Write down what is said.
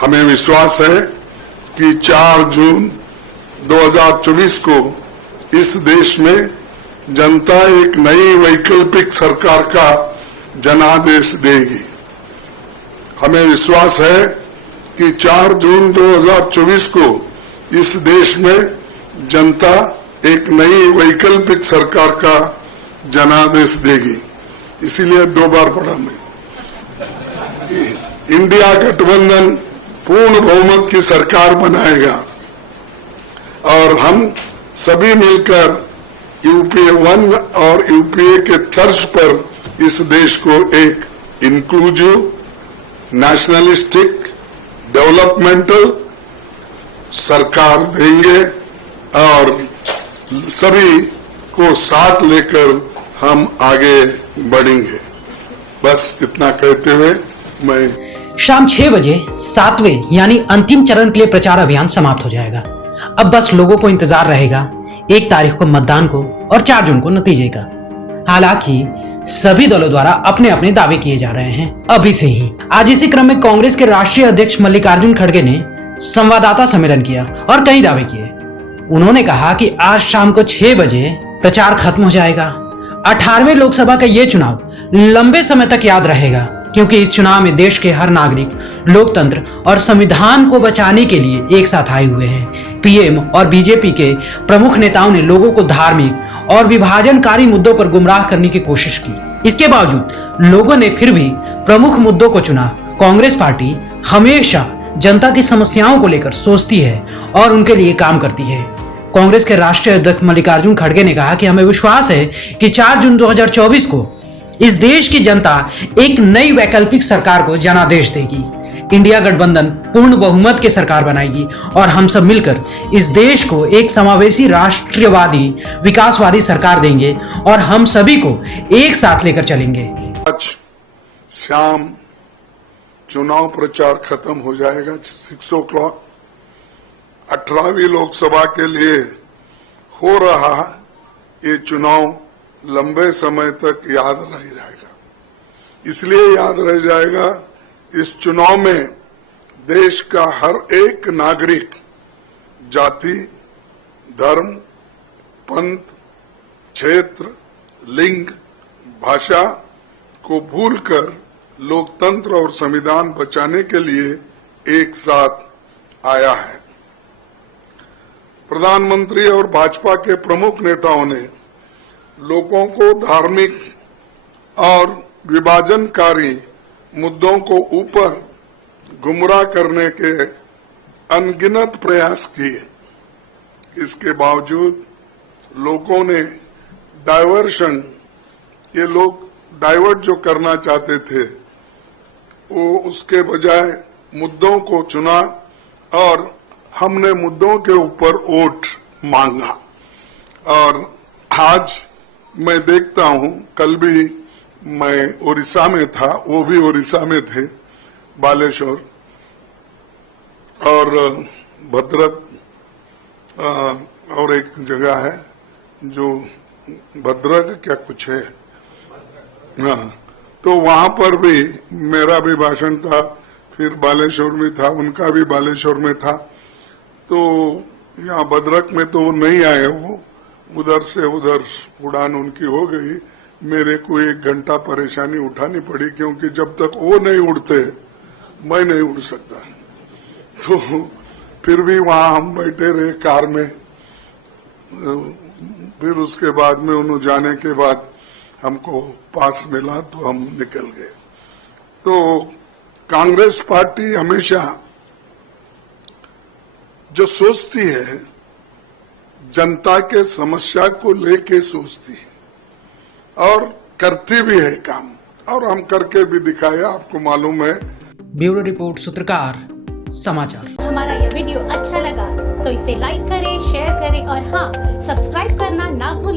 हमें विश्वास है कि 4 जून 2024 को इस देश में जनता एक नई वैकल्पिक सरकार का जनादेश देगी। हमें विश्वास है कि 4 जून 2024 को इस देश में जनता एक नई वैकल्पिक सरकार का जनादेश देगी। इसीलिए 2 बार पढ़ा मैं। इंडिया गठबंधन पूर्ण बहुमत की सरकार बनाएगा और हम सभी मिलकर यूपीए 1 और यूपीए के तर्ज पर इस देश को एक इंक्लूसिव, नेशनलिस्टिक, डेवलपमेंटल सरकार देंगे और सभी को साथ लेकर हम आगे बढ़ेंगे। बस इतना कहते हुए मैं शाम 6 बजे 7वें यानी अंतिम चरण के लिए प्रचार अभियान समाप्त हो जाएगा। अब बस लोगों को इंतजार रहेगा 1 तारीख को मतदान को और 4 जून को नतीजे का। हालांकि सभी दलों द्वारा अपने अपने दावे किए जा रहे हैं अभी से ही। आज इसी क्रम में कांग्रेस के राष्ट्रीय अध्यक्ष मल्लिकार्जुन खड़गे ने संवाददाता सम्मेलन किया और कई दावे किए। उन्होंने कहा कि आज शाम को 6 बजे प्रचार खत्म हो जाएगा। 18वें लोकसभा का ये चुनाव लंबे समय तक याद रहेगा, क्योंकि इस चुनाव में देश के हर नागरिक लोकतंत्र और संविधान को बचाने के लिए एक साथ आए हुए हैं। पीएम और बीजेपी के प्रमुख नेताओं ने लोगों को धार्मिक और विभाजनकारी मुद्दों पर गुमराह करने की कोशिश की। इसके बावजूद लोगों ने फिर भी प्रमुख मुद्दों को चुना। कांग्रेस पार्टी हमेशा जनता की समस्याओं को लेकर सोचती है और उनके लिए काम करती है। कांग्रेस के राष्ट्रीय अध्यक्ष मल्लिकार्जुन खड़गे ने कहा कि हमें विश्वास है कि 4 जून 2024 को इस देश की जनता एक नई वैकल्पिक सरकार को जनादेश देगी। इंडिया गठबंधन पूर्ण बहुमत की सरकार बनाएगी और हम सब मिलकर इस देश को एक समावेशी, राष्ट्रवादी, विकासवादी सरकार देंगे और हम सभी को एक साथ लेकर चलेंगे। आज शाम चुनाव प्रचार खत्म हो जाएगा 6 o'clock। 18वीं लोकसभा के लिए हो रहा ये चुनाव लंबे समय तक याद रह जाएगा। इसलिए याद रह जाएगा, इस चुनाव में देश का हर एक नागरिक जाति, धर्म, पंथ, क्षेत्र, लिंग, भाषा को भूलकर लोकतंत्र और संविधान बचाने के लिए एक साथ आया है। प्रधानमंत्री और भाजपा के प्रमुख नेताओं ने लोगों को धार्मिक और विभाजनकारी मुद्दों को ऊपर गुमराह करने के अनगिनत प्रयास किए। इसके बावजूद लोगों ने ये लोग डाइवर्ट जो करना चाहते थे, वो उसके बजाय मुद्दों को चुना और हमने मुद्दों के ऊपर वोट मांगा। और आज मैं देखता हूं, कल भी मैं उड़ीसा में था, वो भी उड़ीसा में थे, बालेश्वर और भद्रक और एक जगह है जो भद्रक क्या कुछ है, हाँ, तो वहां पर भी मेरा भी भाषण था, फिर बालेश्वर में था, उनका भी बालेश्वर में था। तो यहाँ भद्रक में तो नहीं आए, वो उधर से उधर उड़ान उनकी हो गई। मेरे को 1 घंटा परेशानी उठानी पड़ी, क्योंकि जब तक वो नहीं उड़ते मैं नहीं उड़ सकता। तो फिर भी वहां हम बैठे रहे कार में। फिर उसके बाद में उन्होंने जाने के बाद हमको पास मिला तो हम निकल गए। तो कांग्रेस पार्टी हमेशा जो सोचती है, जनता के समस्या को लेके सोचती है और करती भी है काम, और हम करके भी दिखाए, आपको मालूम है। ब्यूरो रिपोर्ट, सूत्रकार समाचार। हमारा ये वीडियो अच्छा लगा तो इसे लाइक करें, शेयर करें और हाँ, सब्सक्राइब करना ना भूलें।